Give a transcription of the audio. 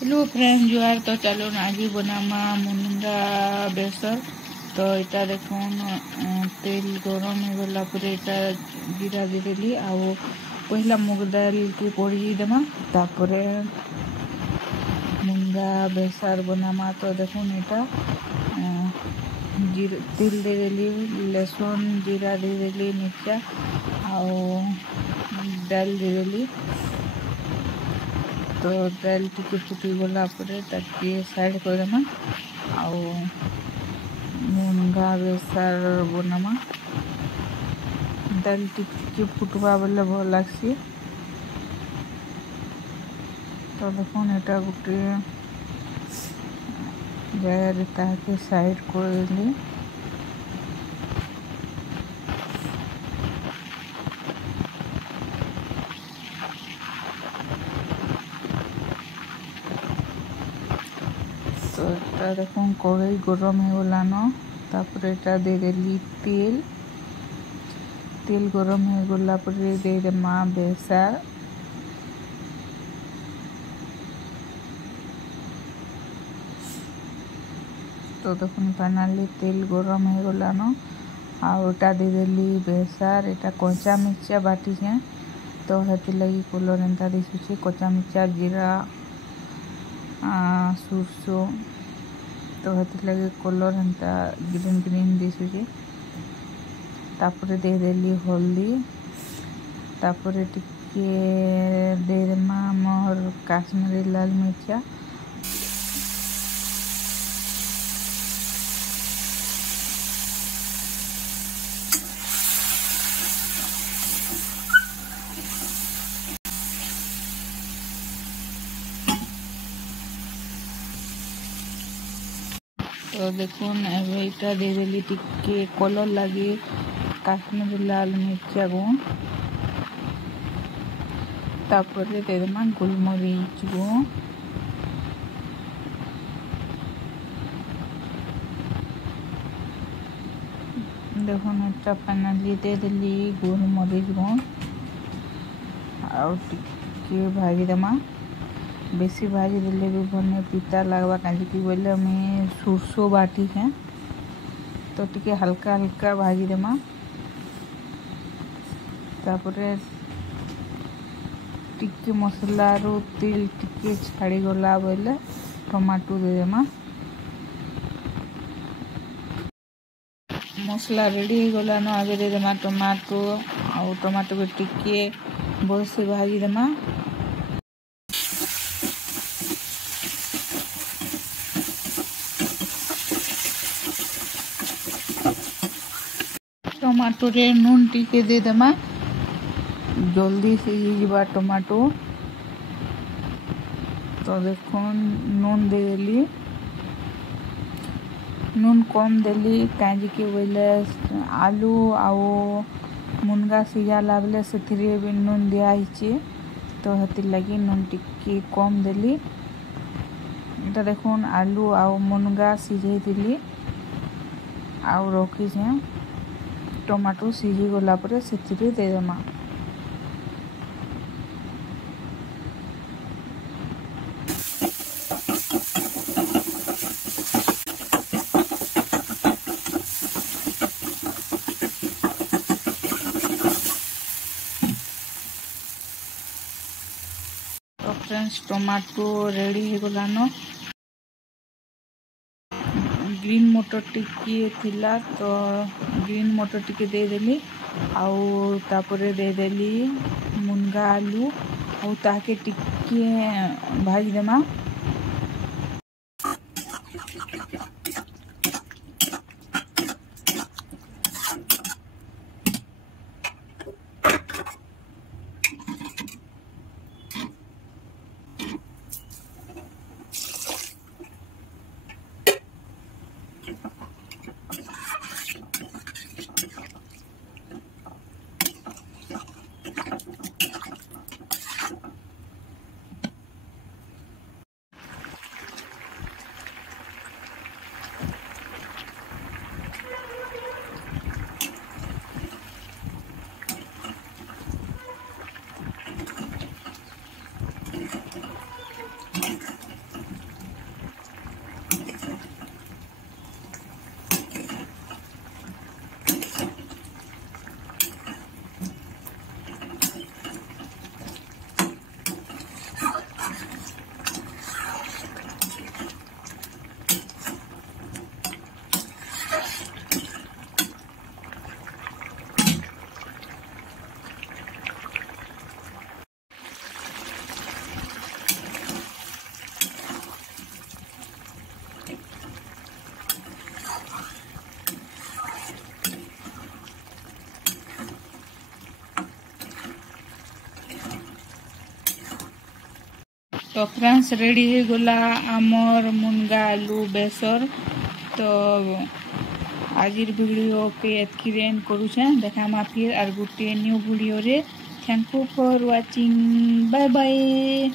Hello friend जुआर तो चलो आज बनामा मुनगा बेसर। तो इटा देखुन तेल गरम हो गला परे इटा जीरा देदेली आउ पहला मुग दाल के पड़ी देमा तापरे मुनगा बेसर बनामा। तो देखुन इटा तेल देदेली लहसुन जीरा देदेली मिर्चा आउ दाल देदेली। तो दाल टिके फुटी गला परे ताकि साइड कर देमा आउ मुनगा बेसर बनामा। दाल टिके फुटवा बेले भल लागसी। तो देखुन एटा गोटे जगह ताके साइड कर देली। तो এটা দেখুন কড়াই গরম হয়ে গলানো তারপরে এটা দিয়ে দিলি তেল গরম হয়ে গলা পরে দিয়ে দেমা বেসার। তো দেখুন ফাইনালি তেল গরম হয়ে গলানো আর ওটা দিয়ে দিলি বেসার। এটা কঞ্চা মির্চা বাটিছে তো হেতি লাগি কলর এন্তা দিশুছে কঞ্চা মির্চা জিরা सुरसो। तो हेती लगे कलर एंता ग्रीन ग्रीन दिशुचे। तापरे दे देली हल्दी तापरे टिके दे देमा मोर काश्मीरी लाल मिर्चा। तो देखुन एटा दे देली टिके कलर लगे काश्मीरी लाल मिर्चा गुण तापरे दे देमा गोलमरीच गुण। देखुन एटा फाइनली दे देली गोलमरीच गुण और टिके भाजी देमा। बेसी भाजी देले भी भने पीता लगवा काजी बोले मैं सुरसो बाटी है तो टिके हल्का हल्का भाजी देमा। तापरे टिके मसला रो तेल टिके छाड़ी गला बोले टमाटो दे देमा। मसला रेडी हो गला न आगे दे देमा टमाटो और टमाटो को टिके बहुत से भाजी देमा। टमाटो रे नून टिके दे देमा जल्दी सीझा टमाटो। तो देखुन नून दे देली नून कम देली काजी के बोले आलू आउ मुनगा सीझाला बेले से भी नून दिया हिचे तो हेती लगी नून टिके कम देली। इटा देखुन आलू आउ मुनगा सीझे दिली आउ रखी छे टमाटो सीझी गला परे सेथिरे दे देमा। तो फ्रेंड्स टमाटो रेडी हो गला न। ग्रीन मटर टिके थिला तो ग्रीन मटर टिके दे देली आउ तापरे दे देली मुनगा आलू और ताके टिके भाजी देमा। तो फ्रेंड्स रेडी हो गला आमर मुनगा आलू बेसर। तो आज वीडियो के एतकी एंड करूछे देखा फिर और गोटे न्यू वीडियो रे। Thank you for watching bye bye.